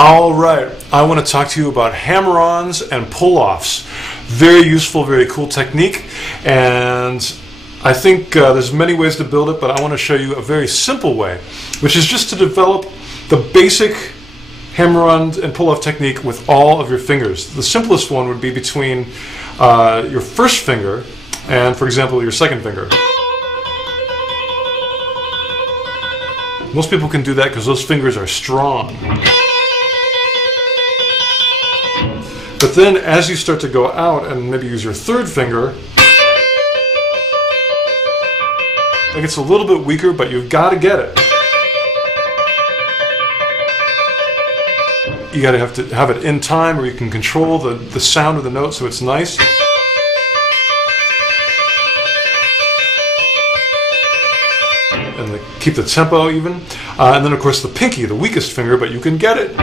All right, I want to talk to you about hammer-ons and pull-offs. Very useful, very cool technique, and I think there's many ways to build it, but I want to show you a very simple way, which is just to develop the basic hammer-on and pull-off technique with all of your fingers. The simplest one would be between your first finger and, for example, your second finger. Most people can do that because those fingers are strong. But then as you start to go out and maybe use your third finger, it gets a little bit weaker, but you've got to get it. You got to have it in time, where you can control the sound of the note so it's nice. And keep the tempo even. And then of course the pinky, the weakest finger, but you can get it.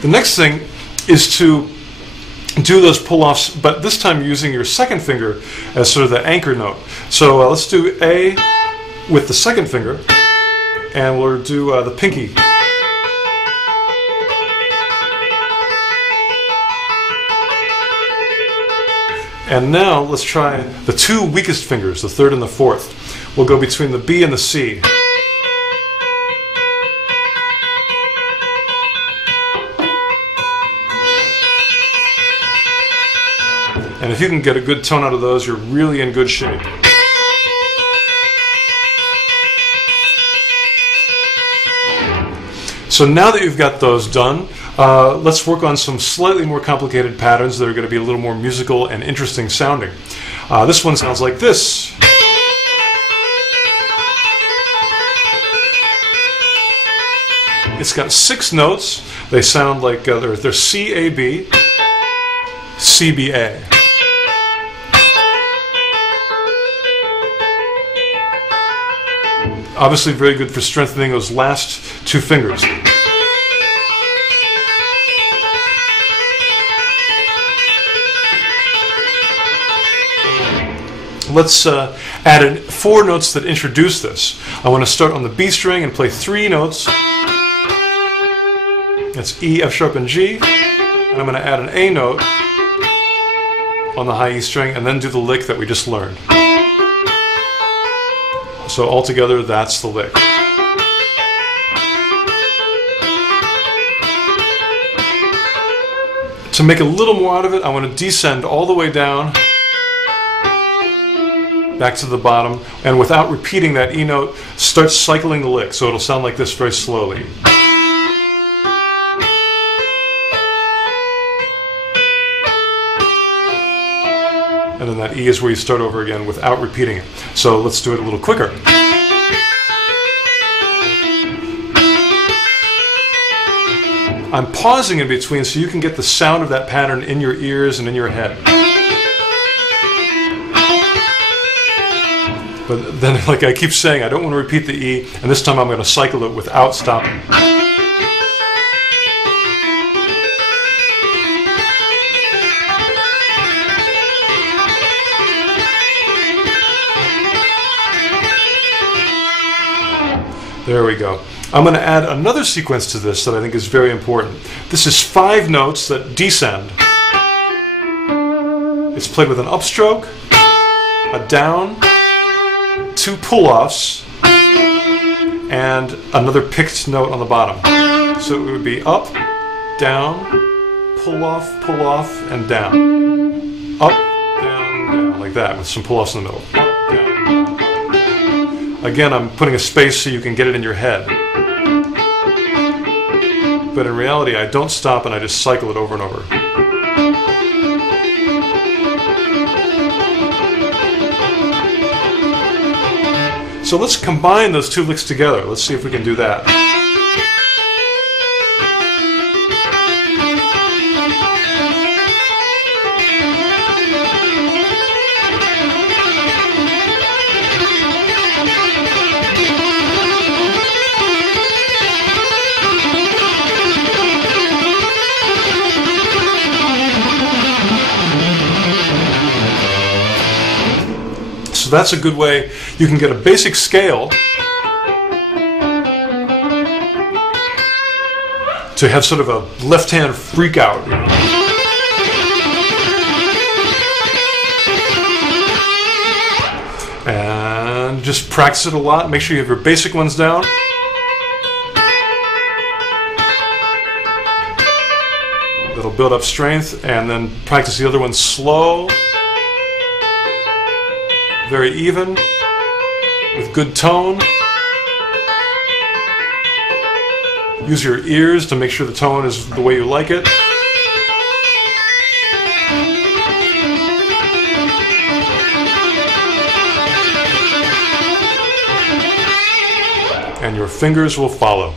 The next thing is to do those pull-offs, but this time using your second finger as sort of the anchor note. So let's do A with the second finger, and we'll do the pinky. And now let's try the two weakest fingers, the third and the fourth. We'll go between the B and the C. And if you can get a good tone out of those, you're really in good shape. So now that you've got those done, let's work on some slightly more complicated patterns that are going to be a little more musical and interesting sounding. This one sounds like this. It's got 6 notes. They sound like they're C-A-B, C-B-A. Obviously very good for strengthening those last 2 fingers. Let's add in 4 notes that introduce this. I want to start on the B string and play 3 notes. That's E, F sharp, and G. And I'm going to add an A note on the high E string and then do the lick that we just learned. So altogether, that's the lick. To make a little more out of it, I want to descend all the way down, back to the bottom, and without repeating that E note, start cycling the lick. So it'll sound like this very slowly. And then that E is where you start over again without repeating it. So let's do it a little quicker. I'm pausing in between so you can get the sound of that pattern in your ears and in your head. But then, like I keep saying, I don't want to repeat the E, and this time I'm going to cycle it without stopping. There we go. I'm going to add another sequence to this that I think is very important. This is 5 notes that descend. It's played with an upstroke, a down, 2 pull-offs, and another picked note on the bottom. So it would be up, down, pull off, and down. Up, down, down, like that, with some pull-offs in the middle. Up, down, down. Again, I'm putting a space so you can get it in your head. But in reality, I don't stop and I just cycle it over and over. So let's combine those 2 licks together. Let's see if we can do that. So that's a good way. You can get a basic scale to have sort of a left-hand freak out. And just practice it a lot. Make sure you have your basic ones down. That'll build up strength, and then practice the other ones slow, very even, with good tone. Use your ears to make sure the tone is the way you like it. And your fingers will follow.